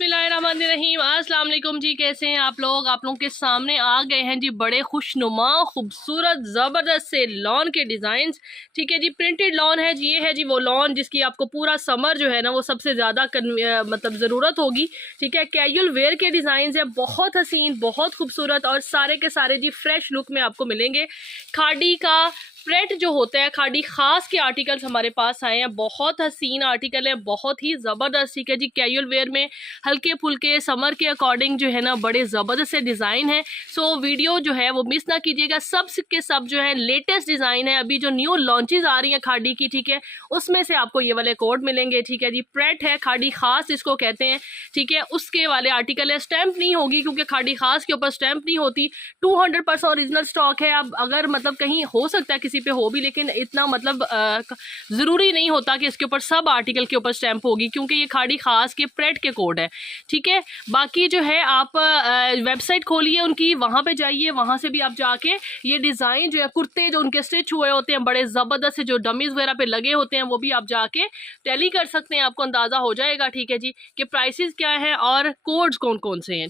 बिस्मिल्लाहिर्रहमानिर्रहीम। अस्सलाम वालेकुम जी, कैसे हैं आप लोग? आप लोगों के सामने आ गए हैं जी बड़े खुशनुमा खूबसूरत ज़बरदस्त से लॉन के डिज़ाइंस। ठीक है जी, प्रिंटेड लॉन है जी। ये है जी वो लॉन जिसकी आपको पूरा समर जो है ना वो सबसे ज़्यादा मतलब ज़रूरत होगी। ठीक है, कैजुअल वेयर के डिज़ाइंस है, बहुत हसीन, बहुत खूबसूरत और सारे के सारे जी फ्रेश लुक में आपको मिलेंगे। खाड़ी का प्रिंट जो होता है, खाड़ी खास के आर्टिकल्स हमारे पास आए हैं, बहुत हसीन आर्टिकल है, बहुत ही ज़बरदस्त। ठीक है जी, कैजुअल वेयर में हल्के फुल्के समर के अकॉर्डिंग जो है ना बड़े ज़बरदस्त से डिज़ाइन है। सो वीडियो जो है वो मिस ना कीजिएगा। सब के सब जो है लेटेस्ट डिज़ाइन है, अभी जो न्यू लॉन्चेस आ रही हैं खाड़ी की, ठीक है, उसमें से आपको ये वाले कोड मिलेंगे। ठीक है जी, प्रेट है, खाड़ी खास इसको कहते हैं। ठीक है, उसके वाले आर्टिकल है, स्टैंप नहीं होगी क्योंकि खाड़ी खास के ऊपर स्टैंप नहीं होती। 200% ओरिजिनल स्टॉक है। अब अगर मतलब कहीं हो सकता है किसी पे हो भी, लेकिन इतना मतलब ज़रूरी नहीं होता कि इसके ऊपर सब आर्टिकल के ऊपर स्टैंप होगी क्योंकि ये खाड़ी खास के प्रेट के कोड है। ठीक है, बाकी जो है आप वेबसाइट खोलिए उनकी, वहाँ पे जाइए, वहाँ से भी आप जाके ये डिज़ाइन जो है कुर्ते जो उनके स्टिच हुए होते हैं बड़े ज़बरदस्त से, जो डमीज़ वगैरह पे लगे होते हैं, वो भी आप जाके टैली कर सकते हैं, आपको अंदाज़ा हो जाएगा। ठीक है जी, कि प्राइसेस क्या है और कोड्स कौन कौन से हैं।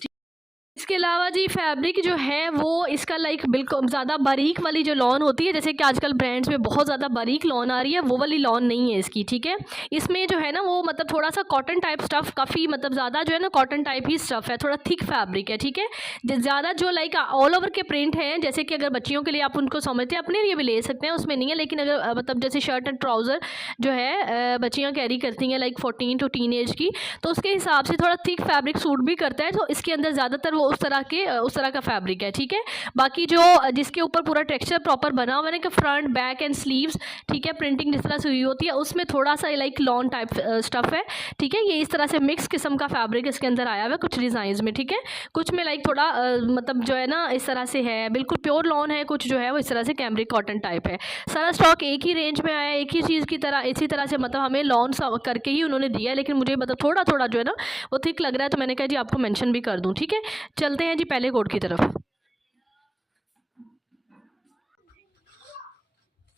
इसके अलावा जी फैब्रिक जो है वो इसका लाइक बिल्कुल ज़्यादा बारीक वाली जो लॉन होती है, जैसे कि आजकल ब्रांड्स में बहुत ज़्यादा बारीक लॉन आ रही है, वो वाली लॉन नहीं है इसकी। ठीक है, इसमें जो है ना वो मतलब थोड़ा सा कॉटन टाइप स्टफ़, काफ़ी मतलब ज़्यादा जो है ना कॉटन टाइप ही स्टफ़ है, थोड़ा थिक फैब्रिक है। ठीक है, ज़्यादा जो लाइक ऑल ओवर के प्रिंट हैं, जैसे कि अगर बच्चियों के लिए आप उनको समझते हैं अपने लिए भी ले सकते हैं, उसमें नहीं है। लेकिन अगर मतलब जैसे शर्ट एंड ट्राउज़र जो है बच्चियाँ कैरी करती हैं लाइक 14 टू टीन एज की, तो उसके हिसाब से थोड़ा थिक फैब्रिक सूट भी करता है, तो इसके अंदर ज़्यादातर वो उस तरह का फैब्रिक है। ठीक है, बाकी जो जिसके ऊपर पूरा टेक्सचर प्रॉपर बना हुआ है कि फ्रंट बैक एंड स्लीव्स, ठीक है, प्रिंटिंग जिस तरह से हुई होती है, उसमें थोड़ा सा लाइक लॉन टाइप स्टफ़ है। ठीक है, ये इस तरह से मिक्स किस्म का फैब्रिक इसके अंदर आया हुआ है कुछ डिज़ाइन में। ठीक है, कुछ में लाइक थोड़ा मतलब जो है ना इस तरह से है, बिल्कुल प्योर लॉन है, कुछ जो है वो इस तरह से कैमरिक कॉटन टाइप है। सारा स्टॉक एक ही रेंज में आया है, एक ही चीज़ की तरह, इसी तरह से मतलब हमें लॉन करके ही उन्होंने दिया है, लेकिन मुझे मतलब थोड़ा थोड़ा जो है ना वो थिक लग रहा है, तो मैंने कहा जी आपको मेंशन भी कर दूं। ठीक है, चलते हैं जी पहले कोड की तरफ।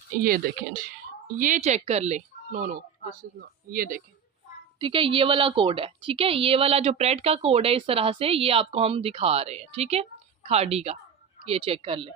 ये देखें जी, ये चेक कर लें। No no, this is not, ये देखें। ठीक है, ये वाला कोड है। ठीक है, ये वाला जो प्रेड का कोड है, इस तरह से ये आपको हम दिखा रहे हैं। ठीक है, खाड़ी का ये चेक कर लें।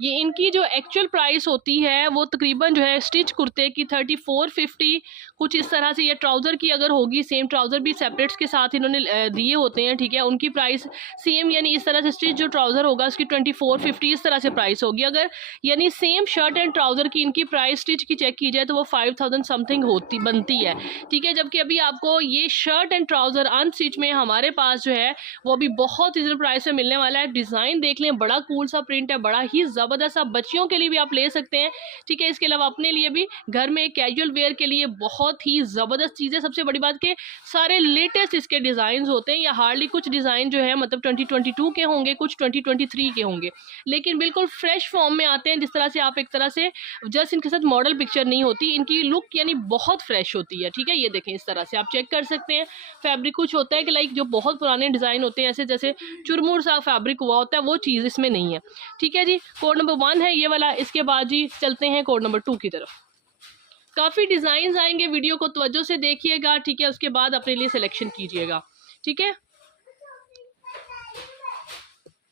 ये इनकी जो एक्चुअल प्राइस होती है वो तकरीबन जो है स्टिच कुर्ते की 3450 कुछ इस तरह से, या ट्राउज़र की अगर होगी, सेम ट्राउज़र भी सेपरेट्स के साथ इन्होंने दिए होते हैं। ठीक है, उनकी प्राइस सेम, यानी इस तरह से स्टिच जो ट्राउज़र होगा उसकी 2450 इस तरह से प्राइस होगी। अगर यानी सेम शर्ट एंड ट्राउज़र की इनकी प्राइस स्टिच की चेक की जाए तो वो 5000 समथिंग होती बनती है। ठीक है, जबकि अभी आपको ये शर्ट एंड ट्राउज़र अनस्टिच में हमारे पास जो है वो भी बहुत रिजनेबल प्राइस में मिलने वाला है। डिज़ाइन देख लें, बड़ा कूल सा प्रिंट है, बड़ा ही ज़बरदस्त। आप बच्चियों के लिए भी आप ले सकते हैं। ठीक है, इसके अलावा अपने लिए भी घर में कैजुअल वेयर के लिए बहुत ही ज़बरदस्त चीज़ें। सबसे बड़ी बात कि सारे लेटेस्ट इसके डिज़ाइन होते हैं, या हार्डली कुछ डिज़ाइन जो है मतलब 2022 के होंगे, कुछ 2023 के होंगे, लेकिन बिल्कुल फ्रेश फॉर्म में आते हैं। जिस तरह से आप एक तरह से जस्ट इनके साथ मॉडल पिक्चर नहीं होती, इनकी लुक यानी बहुत फ्रेश होती है। ठीक है, ये देखें, इस तरह से आप चेक कर सकते हैं। फैब्रिक कुछ होता है कि लाइक जो बहुत पुराने डिज़ाइन होते हैं, ऐसे जैसे चुरमुर सा फैब्रिक हुआ होता है, वो चीज़ इसमें नहीं है। ठीक है जी, कोड नंबर 1 है ये वाला। इसके बाद जी चलते हैं कोड नंबर 2 की तरफ। काफ़ी डिज़ाइन आएंगे, वीडियो को तवज्जो से देखिएगा। ठीक है, उसके बाद अपने लिए सिलेक्शन कीजिएगा। ठीक है,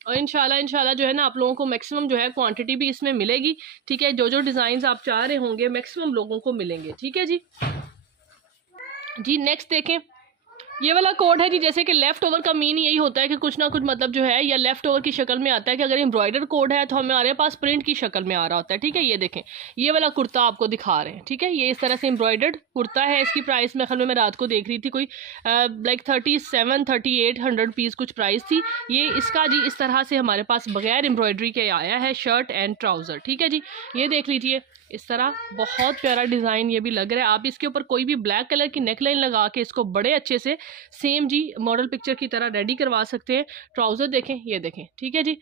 और इंशाल्लाह जो है ना आप लोगों को मैक्सिमम जो है क्वांटिटी भी इसमें मिलेगी। ठीक है, जो जो डिज़ाइन आप चाह रहे होंगे मैक्सिमम लोगों को मिलेंगे। ठीक है जी, नेक्स्ट देखें। ये वाला कोड है जी, जैसे कि लेफ़्ट ओवर का मीन यही होता है कि कुछ ना कुछ मतलब जो है या लेफ़्ट ओवर की शक्ल में आता है कि अगर एम्ब्रॉयडर कोड है तो हमारे पास प्रिंट की शक्ल में आ रहा होता है। ठीक है, ये देखें, ये वाला कुर्ता आपको दिखा रहे हैं। ठीक है, ये इस तरह से एम्ब्रॉयडर्ड कुर्ता है। इसकी प्राइस मैं रात को देख रही थी, कोई लाइक 37-3800 रुपीज़ कुछ प्राइस थी। ये इसका जी इस तरह से हमारे पास बगैर एम्ब्रॉयडरी के आया है, शर्ट एंड ट्राउज़र। ठीक है जी, ये देख लीजिए, इस तरह बहुत प्यारा डिज़ाइन ये भी लग रहा है। आप इसके ऊपर कोई भी ब्लैक कलर की नेकलाइन लगा के इसको बड़े अच्छे से सेम जी मॉडल पिक्चर की तरह रेडी करवा सकते हैं। ट्राउज़र देखें, ये देखें। ठीक है जी,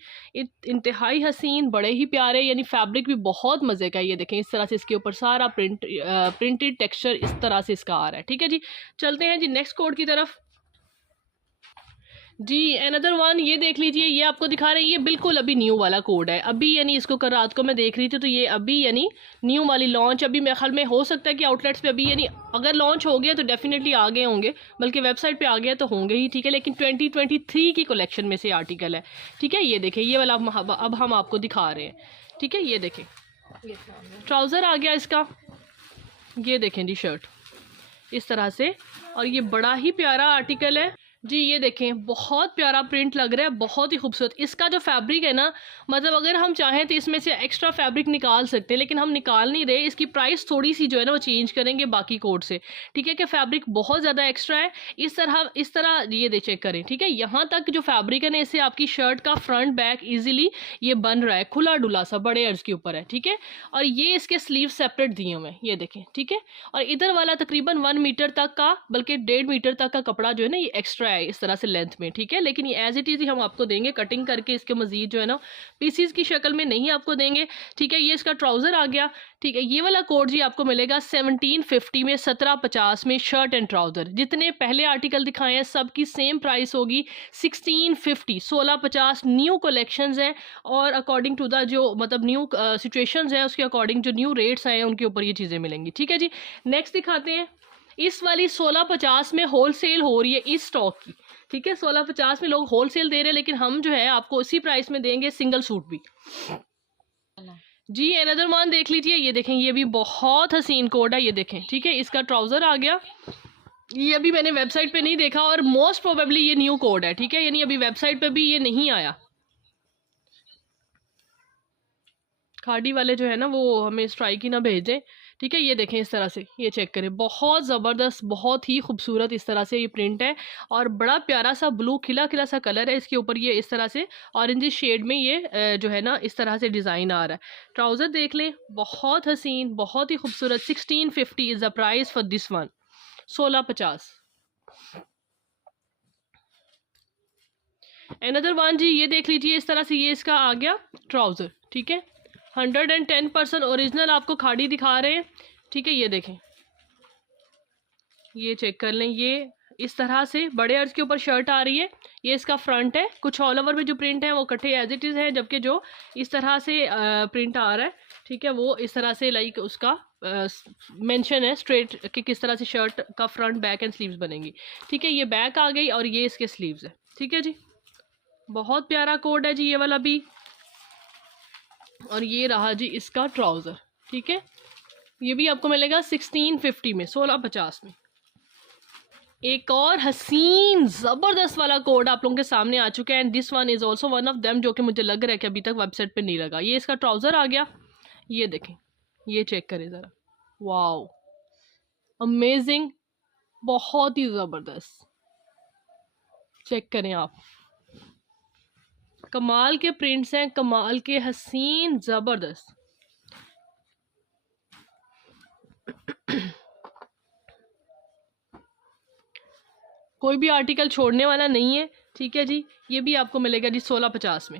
इंतहाई हसीन, बड़े ही प्यारे, यानी फैब्रिक भी बहुत मज़े का। ये देखें, इस तरह से इसके ऊपर सारा प्रिंटेड टेक्सचर इस तरह से इसका आ रहा है। ठीक है जी, चलते हैं जी नेक्स्ट कोड की तरफ। जी अनदर वन ये देख लीजिए, ये आपको दिखा रहे हैं, ये बिल्कुल अभी न्यू वाला कोड है। अभी यानी इसको कल रात को मैं देख रही थी, तो ये अभी यानी न्यू वाली लॉन्च अभी मेरे ख्याल में हो सकता है कि आउटलेट्स पे अभी यानी अगर लॉन्च हो गया तो डेफिनेटली आ गए होंगे, बल्कि वेबसाइट पे आ गया तो होंगे ही, ठीक है। लेकिन 2023 की कलेक्शन में से आर्टिकल है, ठीक है। ये देखें, ये वाला अब हम आपको दिखा रहे हैं, ठीक है। ये देखें, ट्राउज़र आ गया इसका, ये देखें जी शर्ट इस तरह से, और ये बड़ा ही प्यारा आर्टिकल है जी। ये देखें, बहुत प्यारा प्रिंट लग रहा है, बहुत ही खूबसूरत। इसका जो फैब्रिक है ना, मतलब अगर हम चाहें तो इसमें से एक्स्ट्रा फैब्रिक निकाल सकते हैं, लेकिन हम निकाल नहीं रहे। इसकी प्राइस थोड़ी सी जो है ना वो चेंज करेंगे बाकी कोड से, ठीक है। कि फैब्रिक बहुत ज़्यादा एक्स्ट्रा है। इस तरह ये दे चेक करें, ठीक है। यहाँ तक जो फैब्रिक है ना, इससे आपकी शर्ट का फ्रंट बैक ईजिली ये बन रहा है, खुला डुला सा बड़े अर्ज के ऊपर है, ठीक है। और ये इसके स्लीव सेपरेट दिए हुए हैं, ये देखें, ठीक है। और इधर वाला तकरीबन 1 मीटर तक का, बल्कि 1.5 मीटर तक का कपड़ा जो है ना ये एक्स्ट्रा है इस तरह से लेंथ में, ठीक है। लेकिन ये एज इट इज़ ही हम आपको देंगे, कटिंग करके इसके मजीद जो है ना पीसीज की शक्ल में नहीं आपको देंगे, ठीक है। ये इसका ट्राउज़र आ गया, ठीक है। ये वाला कोड जी आपको मिलेगा 1750 में, 1750 में शर्ट एंड ट्राउज़र। जितने पहले आर्टिकल दिखाए हैं सब की सेम प्राइस होगी 1650, 1650 न्यू कलेक्शंस हैं, और अकॉर्डिंग टू द जो मतलब न्यू सिचुएशंस हैं उसके अकॉर्डिंग जो न्यू रेट्स आए हैं उनके ऊपर ये चीज़ें मिलेंगी, ठीक है जी। नेक्स्ट दिखाते हैं, इस वाली 1650 में होलसेल हो रही है इस स्टॉक की, ठीक है। 1650 में लोग होलसेल दे रहे हैं, लेकिन हम जो है आपको इसी प्राइस में देंगे सिंगल सूट भी जी। अनदर वन देख लीजिए, ये देखें, ये भी बहुत हसीन कोड है, ये देखें, ठीक है। इसका ट्राउज़र आ गया, ये अभी मैंने वेबसाइट पे नहीं देखा, और मोस्ट प्रोबेबली ये न्यू कोड है, ठीक है। यानी अभी वेबसाइट पे भी ये नहीं आया। खाड़ी वाले जो है ना वो हमें स्ट्राइक ही ना भेजें, ठीक है। ये देखें इस तरह से, ये चेक करें, बहुत ज़बरदस्त, बहुत ही खूबसूरत इस तरह से ये प्रिंट है, और बड़ा प्यारा सा ब्लू खिला खिला सा कलर है इसके ऊपर। ये इस तरह से ऑरेंज शेड में ये जो है ना इस तरह से डिज़ाइन आ रहा है। ट्राउज़र देख लें, बहुत हसीन, बहुत ही खूबसूरत। 1650 is the price for this one, 1650। Another one जी, ये देख लीजिए, इस तरह से ये इसका आ गया ट्राउज़र, ठीक है। 110% ओरिजिनल आपको खाड़ी दिखा रहे हैं, ठीक है। ये देखें, ये चेक कर लें, ये इस तरह से बड़े अर्ज के ऊपर शर्ट आ रही है। ये इसका फ्रंट है, कुछ ऑल ओवर में जो प्रिंट है वो कटे एज इट इज़ है, जबकि जो इस तरह से प्रिंट आ रहा है, ठीक है, वो इस तरह से लाइक उसका मेंशन है स्ट्रेट कि किस तरह से शर्ट का फ्रंट बैक एंड स्लीव्स बनेंगी, ठीक है। ये बैक आ गई और ये इसके स्लीव्स है, ठीक है जी। बहुत प्यारा कोड है जी ये वाला भी। और ये रहा जी इसका ट्राउज़र, ठीक है। ये भी आपको मिलेगा 1650 में, 1650 में। एक और हसीन ज़बरदस्त वाला कोड आप लोगों के सामने आ चुका है, and this one is also one of them, जो कि मुझे लग रहा है कि अभी तक वेबसाइट पे नहीं लगा। ये इसका ट्राउज़र आ गया, ये देखें, ये चेक करें ज़रा, वाओ अमेजिंग, बहुत ही ज़बरदस्त। चेक करें आप, कमाल के प्रिंट्स हैं, कमाल के हसीन ज़बरदस्त। कोई भी आर्टिकल छोड़ने वाला नहीं है, ठीक है जी। ये भी आपको मिलेगा जी 1650 में।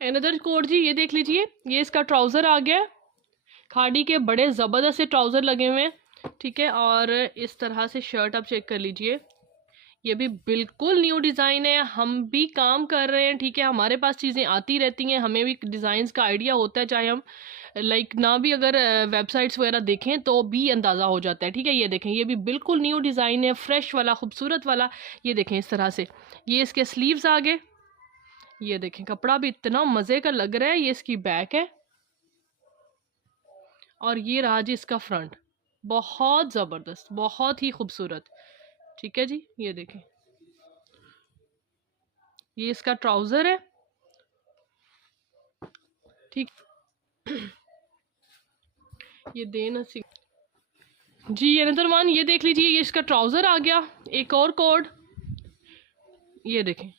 अनदर कोड जी, ये देख लीजिए, ये इसका ट्राउज़र आ गया, खाड़ी के बड़े ज़बरदस्त से ट्राउज़र लगे हुए हैं, ठीक है। और इस तरह से शर्ट आप चेक कर लीजिए, ये भी बिल्कुल न्यू डिज़ाइन है। हम भी काम कर रहे हैं, ठीक है। हमारे पास चीज़ें आती रहती हैं, हमें भी डिज़ाइंस का आइडिया होता है, चाहे हम लाइक ना भी अगर वेबसाइट्स वगैरह देखें तो भी अंदाज़ा हो जाता है, ठीक है। ये देखें, ये भी बिल्कुल न्यू डिज़ाइन है, फ्रेश वाला, खूबसूरत वाला। ये देखें इस तरह से, ये इसके स्लीव्स आ गए, ये देखें, कपड़ा भी इतना मज़े का लग रहा है। ये इसकी बैक है, और ये रहा जी इसका फ्रंट, बहुत ज़बरदस्त, बहुत ही खूबसूरत, ठीक है जी। ये देखें, ये इसका ट्राउज़र है, ठीक। ये देना सी जी। अनदर वन, ये देख लीजिए, ये इसका ट्राउज़र आ गया। एक और कोड, ये देखें,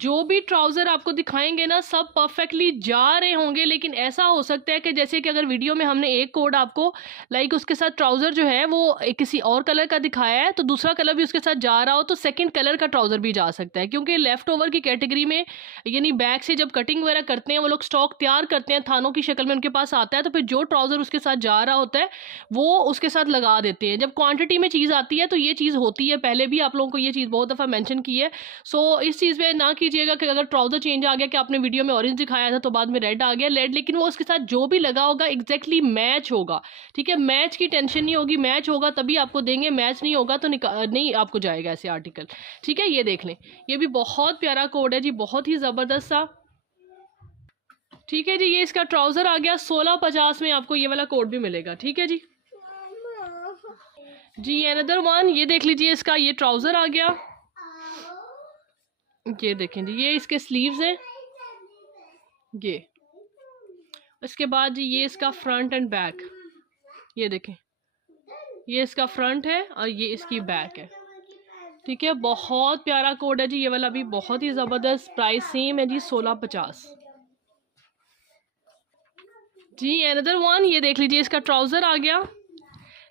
जो भी ट्राउज़र आपको दिखाएंगे ना सब परफेक्टली जा रहे होंगे, लेकिन ऐसा हो सकता है कि जैसे कि अगर वीडियो में हमने एक कोड आपको लाइक उसके साथ ट्राउज़र जो है वो किसी और कलर का दिखाया है, तो दूसरा कलर भी उसके साथ जा रहा हो तो सेकंड कलर का ट्राउज़र भी जा सकता है, क्योंकि लेफ़्ट ओवर की कैटेगरी में यानी बैक से जब कटिंग वगैरह करते हैं वो लोग स्टॉक तैयार करते हैं, थानों की शक्ल में उनके पास आता है, तो फिर जो ट्राउज़र उसके साथ जा रहा होता है वो उसके साथ लगा देते हैं। जब क्वांटिटी में चीज़ आती है तो ये चीज़ होती है, पहले भी आप लोगों को ये चीज़ बहुत दफ़ा मेंशन की है। सो इस चीज़ पे ना कीजिएगा कि अगर ट्राउज़र चेंज आ गया कि आपने वीडियो में ऑरेंज दिखाया था तो बाद में रेड आ गया, रेड लेकिन वो उसके साथ जो भी लगा होगा एग्जैक्टली मैच होगा, ठीक है। मैच की टेंशन नहीं होगी, मैच होगा तभी आपको देंगे, मैच नहीं होगा तो नहीं आपको जाएगा ऐसे आर्टिकल, ठीक है। ये देख लें, ये भी बहुत प्यारा कोड है जी, बहुत ही ज़बरदस्त सा, ठीक है जी। ये इसका ट्राउज़र आ गया 1650 में, आपको ये वाला कोड भी मिलेगा, ठीक है जी। जी अनदर वन, ये देख लीजिए, इसका ये ट्राउज़र आ गया, ये देखें जी, ये इसके स्लीव्स हैं, ये इसके बाद जी ये इसका फ्रंट एंड बैक, ये देखें, ये इसका फ्रंट है और ये इसकी बैक है, ठीक है। बहुत प्यारा कोड है जी, ये वाला भी बहुत ही ज़बरदस्त, प्राइस सेम है जी 1650 जी। अनदर वन, ये देख लीजिए, इसका ट्राउज़र आ गया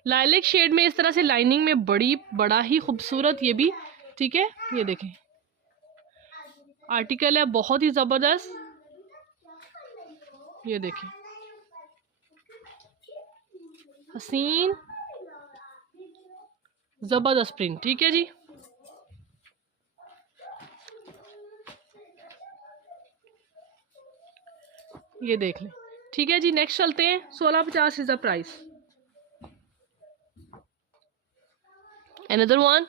लाइलिक शेड में, इस तरह से लाइनिंग में, बड़ा ही खूबसूरत ये भी, ठीक है। ये देखें आर्टिकल है बहुत ही ज़बरदस्त, ये देखें हसीन ज़बरदस्त प्रिंट, ठीक है जी। ये देख लें, ठीक है जी। नेक्स्ट चलते हैं, 1650 is the price. Another one,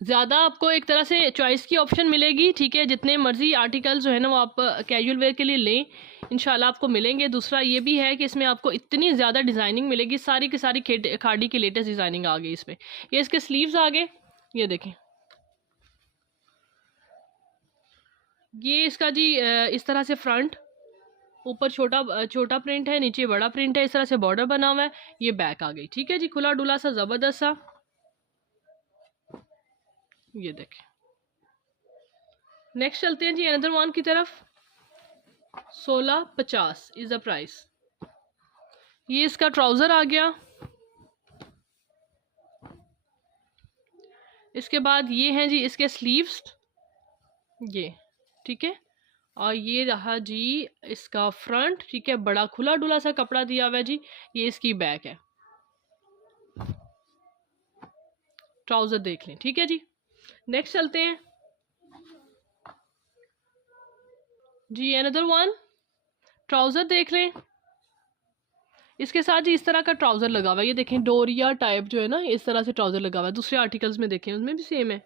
ज़्यादा आपको एक तरह से चॉइस की ऑप्शन मिलेगी, ठीक है। जितने मर्जी आर्टिकल्स जो है ना वो आप कैजुअल वेयर के लिए लें, इंशाल्लाह आपको मिलेंगे। दूसरा ये भी है कि इसमें आपको इतनी ज़्यादा डिज़ाइनिंग मिलेगी, सारी की सारी खाड़ी की लेटेस्ट डिज़ाइनिंग आ गई इसमें। ये इसके स्लीव्स आ गए, ये देखें, ये इसका जी इस तरह से फ्रंट, ऊपर छोटा प्रिंट है, नीचे बड़ा प्रिंट है, इस तरह से बॉर्डर बना हुआ है, ये बैक आ गई, ठीक है जी। खुला डुला सा ज़बरदस्त सा, ये देखें। नेक्स्ट चलते हैं जी अनदर वन की तरफ, 1650 इज़ द प्राइस। ये इसका ट्राउज़र आ गया, इसके बाद ये हैं जी इसके स्लीव्स, ये ठीक है, और ये रहा जी इसका फ्रंट, ठीक है। बड़ा खुला डुला सा कपड़ा दिया हुआ है जी, ये इसकी बैक है, ट्राउज़र देख लें, ठीक है जी। नेक्स्ट चलते हैं जी अनदर वन, ट्राउज़र देख लें, इसके साथ जी इस तरह का ट्राउज़र लगा हुआ है, ये देखें डोरिया टाइप जो है ना, इस तरह से ट्राउज़र लगा हुआ है। दूसरे आर्टिकल्स में देखें उसमें भी सेम है,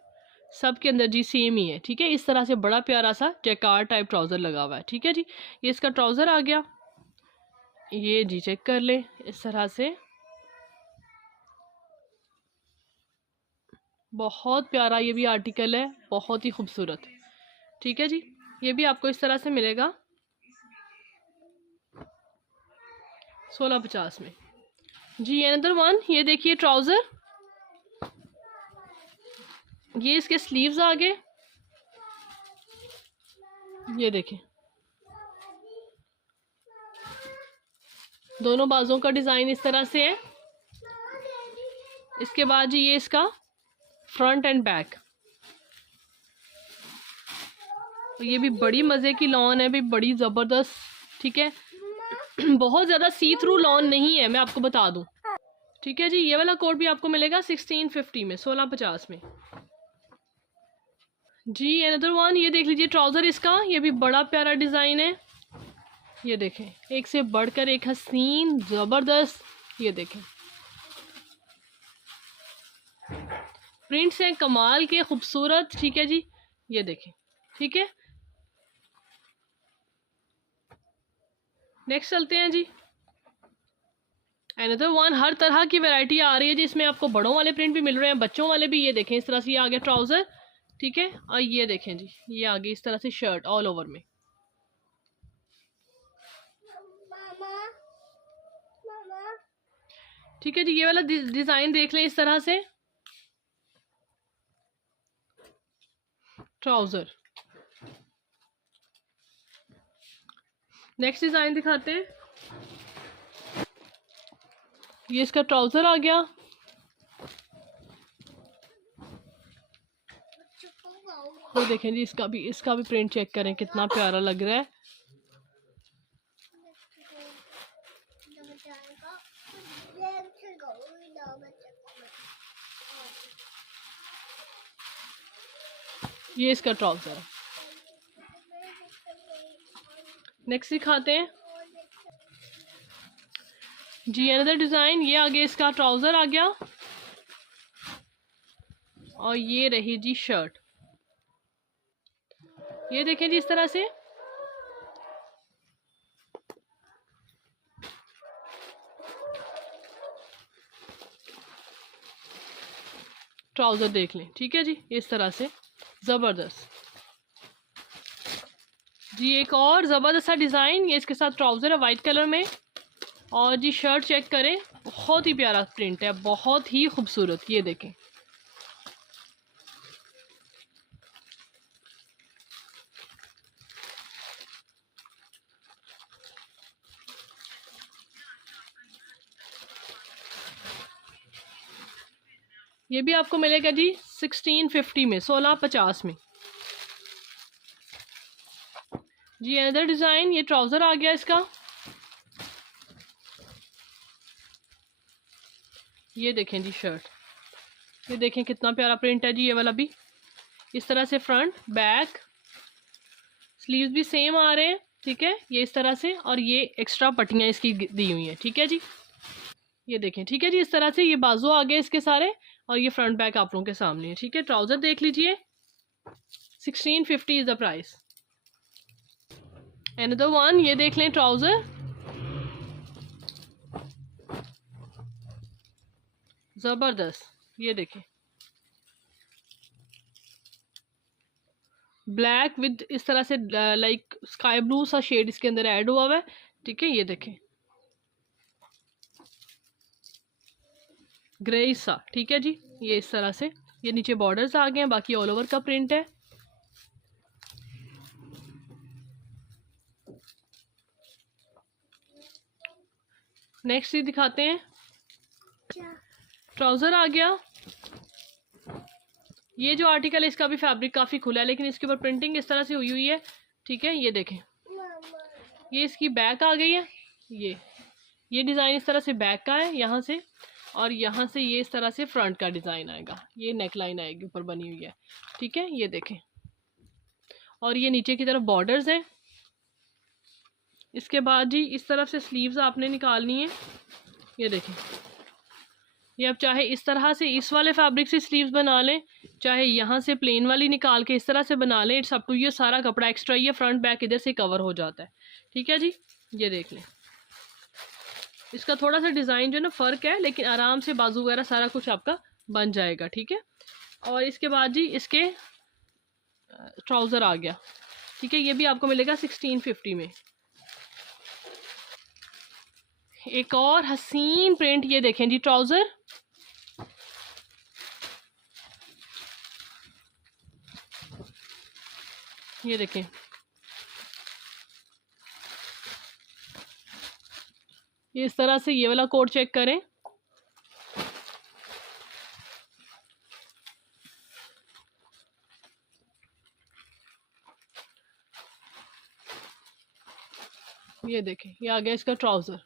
सब के अंदर जी सेम ही है, ठीक है। इस तरह से बड़ा प्यारा सा जैकार टाइप ट्राउज़र लगा हुआ है, ठीक है जी। ये इसका ट्राउज़र आ गया, ये जी चेक कर ले, इस तरह से बहुत प्यारा ये भी आर्टिकल है, बहुत ही खूबसूरत, ठीक है जी। ये भी आपको इस तरह से मिलेगा 1650 में जी। अनदर वन, ये देखिए ट्राउज़र, ये इसके स्लीव्स आ गए, ये देखें दोनों बाजों का डिज़ाइन इस तरह से है। इसके बाद जी ये इसका फ्रंट एंड बैक, ये भी बड़ी मज़े की लॉन है भी, बड़ी ज़बरदस्त, ठीक है। बहुत ज़्यादा सी थ्रू लॉन नहीं है, मैं आपको बता दूं, ठीक है जी। ये वाला कोड भी आपको मिलेगा 1650 में, 1650 में जी। अनदर वन, ये देख लीजिए ट्राउज़र इसका, ये भी बड़ा प्यारा डिज़ाइन है, ये देखें एक से बढ़कर एक हसीन ज़बरदस्त, ये देखें प्रिंट्स हैं कमाल के खूबसूरत, ठीक है जी। ये देखें, ठीक है। नेक्स्ट चलते हैं जी अनदर वन, हर तरह की वैरायटी आ रही है जी, इसमें आपको बड़ों वाले प्रिंट भी मिल रहे हैं, बच्चों वाले भी। ये देखें इस तरह से ये आ गया ट्राउज़र, ठीक है। और ये देखें जी, ये आ गई इस तरह से शर्ट ऑल ओवर में, ठीक है जी। ये वाला डिज़ाइन देख लें, इस तरह से ट्राउज़र, नेक्स्ट डिज़ाइन दिखाते हैं। ये इसका ट्राउज़र आ गया। ये देखें जी, इसका भी प्रिंट चेक करें, कितना प्यारा लग रहा है। ये इसका ट्राउज़र है। नेक्स्ट दिखाते हैं जी, अनदर डिज़ाइन। ये आगे इसका ट्राउज़र आ गया और ये रही जी शर्ट। ये देखें जी, इस तरह से ट्राउज़र देख लें, ठीक है जी, इस तरह से ज़बरदस्त जी। एक और ज़बरदस्त सा डिज़ाइन, ये इसके साथ ट्राउज़र है वाइट कलर में। और जी शर्ट चेक करें, बहुत ही प्यारा प्रिंट है, बहुत ही खूबसूरत। ये देखें, ये भी आपको मिलेगा जी 1650 में, 1650 में जी। अनदर डिज़ाइन, ये ट्राउज़र आ गया इसका। ये देखें जी शर्ट, ये देखें कितना प्यारा प्रिंट है जी। ये वाला भी इस तरह से फ्रंट बैक, स्लीव्स भी सेम आ रहे हैं, ठीक है, ये इस तरह से। और ये एक्स्ट्रा पट्टियाँ इसकी दी हुई हैं, ठीक है जी। ये देखें, ठीक है जी, इस तरह से ये बाजू आ गए इसके सारे। और ये फ्रंट बैक आप लोगों के सामने है, ठीक है। ट्राउज़र देख लीजिए, 1650 is the price. Another one, ये देख लें ट्राउज़र, ज़बरदस्त। ये देखें, ब्लैक विद इस तरह से लाइक स्काई ब्लू सा शेड इसके अंदर ऐड हुआ हुआ है, ठीक है। ये देखें, ग्रे सा, ठीक है जी। ये इस तरह से, ये नीचे बॉर्डर्स आ गए हैं, बाकी ऑल ओवर का प्रिंट है। नेक्स्ट ही दिखाते हैं, ट्राउज़र आ गया। ये जो आर्टिकल है इसका भी फैब्रिक काफ़ी खुला है, लेकिन इसके ऊपर प्रिंटिंग इस तरह से हुई हुई है, ठीक है। ये देखें, ये इसकी बैक आ गई है। ये डिज़ाइन इस तरह से बैक का है यहाँ से, और यहाँ से ये इस तरह से फ्रंट का डिज़ाइन आएगा। ये नेक लाइन आएगी ऊपर बनी हुई है, ठीक है। ये देखें, और ये नीचे की तरफ बॉर्डर्स हैं। इसके बाद जी इस तरफ से स्लीव्स आपने निकालनी है। ये देखें, ये आप चाहे इस तरह से इस वाले फैब्रिक से स्लीव्स बना लें, चाहे यहाँ से प्लेन वाली निकाल के इस तरह से बना लें। इट्स अप टू, ये सारा कपड़ा एक्स्ट्रा, ये फ्रंट बैक इधर से कवर हो जाता है, ठीक है जी। ये देख लें, इसका थोड़ा सा डिज़ाइन जो है ना फ़र्क है, लेकिन आराम से बाजू वगैरह सारा कुछ आपका बन जाएगा, ठीक है। और इसके बाद जी इसके ट्राउज़र आ गया, ठीक है। ये भी आपको मिलेगा 1650 में। एक और हसीन प्रिंट, ये देखें जी ट्राउज़र, ये देखें, ये इस तरह से। ये वाला कोड चेक करें, ये देखें, ये आ गया इसका ट्राउज़र।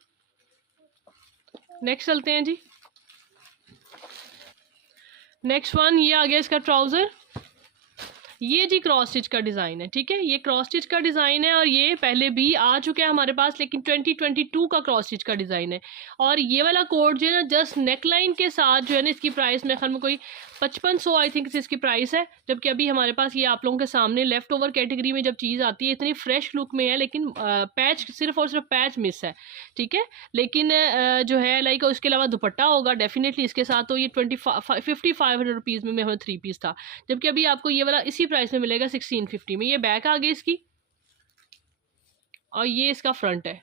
नेक्स्ट चलते हैं जी, नेक्स्ट वन, ये आ गया इसका ट्राउज़र। ये जी क्रॉस स्टिच का डिज़ाइन है, ठीक है। ये क्रॉस स्टिच का डिज़ाइन है, और ये पहले भी आ चुका है हमारे पास, लेकिन 2022 का क्रॉस स्टिच का डिज़ाइन है। और ये वाला कोड जो है ना, जस्ट नेक लाइन के साथ जो है ना, इसकी प्राइस मेरे ख्याल में कोई 5500 आई थिंक इसकी प्राइस है। जबकि अभी हमारे पास ये आप लोगों के सामने लेफ़्ट ओवर कैटेगरी में जब चीज़ आती है, इतनी फ्रेश लुक में है, लेकिन पैच सिर्फ और सिर्फ पैच मिस है, ठीक है। लेकिन जो है लाइक उसके अलावा दुपट्टा होगा डेफिनेटली इसके साथ, तो ये 5500 रुपीज़ में हमें 3 पीस था। जबकि अभी आपको ये वाला इसी प्राइस में मिलेगा 1650 में। ये बैक आ गई इसकी, और ये इसका फ्रंट है।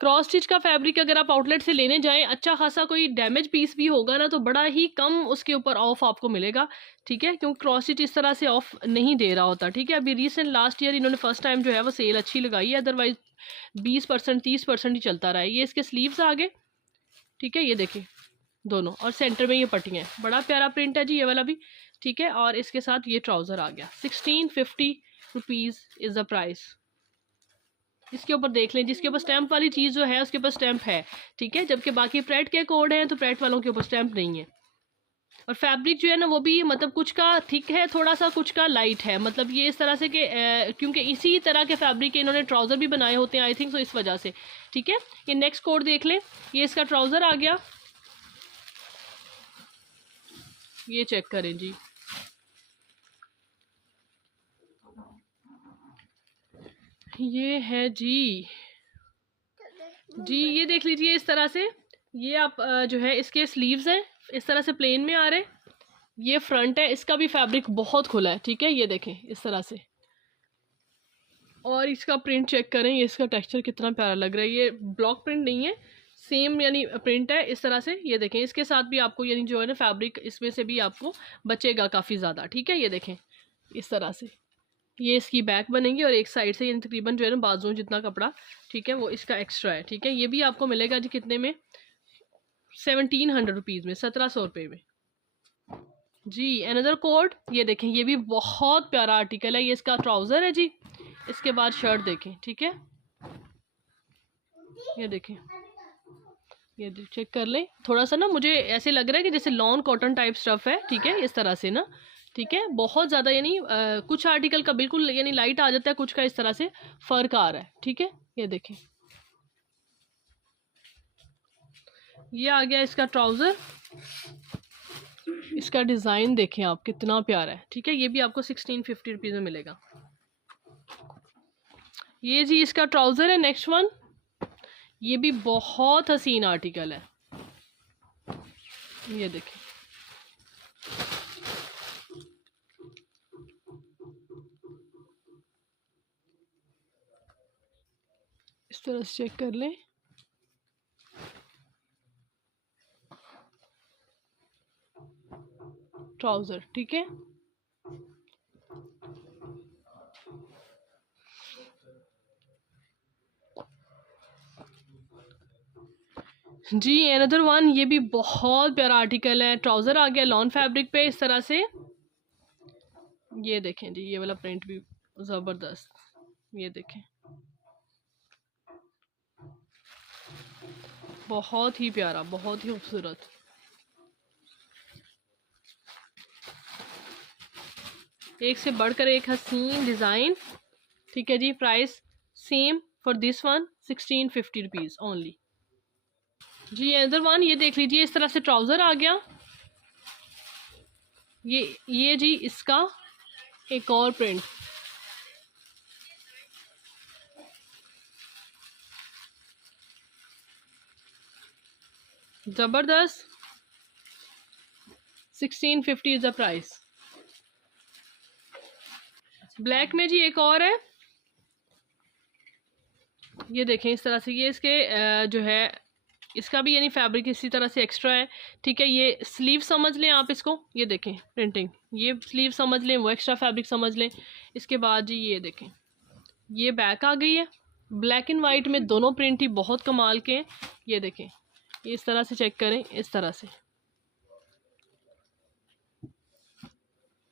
क्रॉस स्टिच का फैब्रिक अगर आप आउटलेट से लेने जाएं, अच्छा खासा कोई डैमेज पीस भी होगा ना तो बड़ा ही कम उसके ऊपर ऑफ आपको मिलेगा, ठीक है, क्योंकि क्रॉस स्टिच इस तरह से ऑफ नहीं दे रहा होता, ठीक है। अभी रिसेंट लास्ट ईयर इन्होंने फर्स्ट टाइम जो है वो सेल अच्छी लगाई है, अदरवाइज 20% 30% ही चलता रहा है। ये इसके स्लीव्स आगे, ठीक है, ये देखिए दोनों, और सेंटर में ये पट्टियाँ हैं, बड़ा प्यारा प्रिंट है जी ये वाला भी, ठीक है। और इसके साथ ये ट्राउज़र आ गया। 1650 रुपीज़ इज़ द प्राइस। इसके ऊपर देख लें, जिसके ऊपर स्टैंप वाली चीज़ जो है उसके ऊपर स्टैंप है, ठीक है, जबकि बाकी प्रेट के कोड हैं तो प्रेट वालों के ऊपर स्टैंप नहीं है। और फैब्रिक जो है ना वो भी मतलब कुछ का थिक है थोड़ा सा, कुछ का लाइट है, मतलब ये इस तरह से कि क्योंकि इसी तरह के फैब्रिक के इन्होंने ट्राउज़र भी बनाए होते हैं आई थिंक, सो इस वजह से, ठीक है। ये नेक्स्ट कोड देख लें, ये इसका ट्राउज़र आ गया, ये चेक करें जी, ये है जी ये देख लीजिए इस तरह से। ये आप जो है इसके स्लीव्स हैं इस तरह से प्लेन में आ रहे, ये फ्रंट है, इसका भी फैब्रिक बहुत खुला है, ठीक है, ये देखें इस तरह से। और इसका प्रिंट चेक करें, ये इसका टेक्सचर कितना प्यारा लग रहा है। ये ब्लॉक प्रिंट नहीं है, सेम यानी प्रिंट है इस तरह से। ये देखें इसके साथ भी आपको यानी जो है ना फैब्रिक इसमें से भी आपको बचेगा काफ़ी ज़्यादा, ठीक है। ये देखें इस तरह से ये इसकी बैक बनेगी और एक साइड से यानी तकरीबन जो है ना बाजुओं जितना कपड़ा, ठीक है, वो इसका एक्स्ट्रा है, ठीक है। ये भी आपको मिलेगा जी कितने में, 1700 रुपीज़ में, 1700 रुपये में जी। अनदर कोड, ये देखें ये भी बहुत प्यारा आर्टिकल है, ये इसका ट्राउज़र है जी, इसके बाद शर्ट देखें, ठीक है, ये देखें, ये चेक कर लें। थोड़ा सा ना मुझे ऐसे लग रहा है कि जैसे लॉन कॉटन टाइप स्टफ़ है, ठीक है, इस तरह से ना, ठीक है, बहुत ज़्यादा यानी कुछ आर्टिकल का बिल्कुल यानी लाइट आ जाता है, कुछ का इस तरह से फ़र्क आ रहा है, ठीक है। ये देखें ये आ गया इसका ट्राउज़र, इसका डिज़ाइन देखें आप कितना प्यारा है, ठीक है। ये भी आपको 1650 रुपीज़ में मिलेगा। ये जी इसका ट्राउज़र है नेक्स्ट वन, ये भी बहुत हसीन आर्टिकल है, ये देखें इस तरह से चेक कर लें। ट्राउज़र, ठीक है, जी। अनदर वन, ये भी बहुत प्यारा आर्टिकल है, ट्राउज़र आ गया लॉन फैब्रिक पे इस तरह से। ये देखें जी ये वाला प्रिंट भी ज़बरदस्त, ये देखें बहुत ही प्यारा, बहुत ही खूबसूरत। एक से बढ़कर एक हसीन डिज़ाइन, ठीक है जी। Price same for this one 1650 rupees only जी। अदर वन, ये देख लीजिए इस तरह से ट्राउज़र आ गया, ये जी इसका एक और प्रिंट, ज़बरदस्त, 1650 इज़ द प्राइस। ब्लैक में जी एक और है, ये देखें इस तरह से, ये इसके जो है इसका भी यानी फैब्रिक इसी तरह से एक्स्ट्रा है, ठीक है। ये स्लीव समझ लें आप इसको, ये देखें प्रिंटिंग, ये स्लीव समझ लें, वो एक्स्ट्रा फैब्रिक समझ लें। इसके बाद जी ये देखें ये बैक आ गई है, ब्लैक एंड वाइट में दोनों प्रिंट ही बहुत कमाल के हैं। ये देखें ये इस तरह से चेक करें, इस तरह से,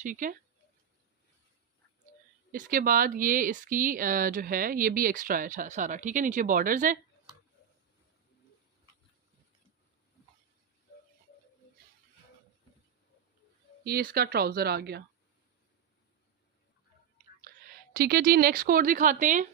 ठीक है। इसके बाद ये इसकी जो है ये भी एक्स्ट्रा है सारा, ठीक है, नीचे बॉर्डर्स हैं। ये इसका ट्राउज़र आ गया, ठीक है जी। नेक्स्ट कोड दिखाते हैं,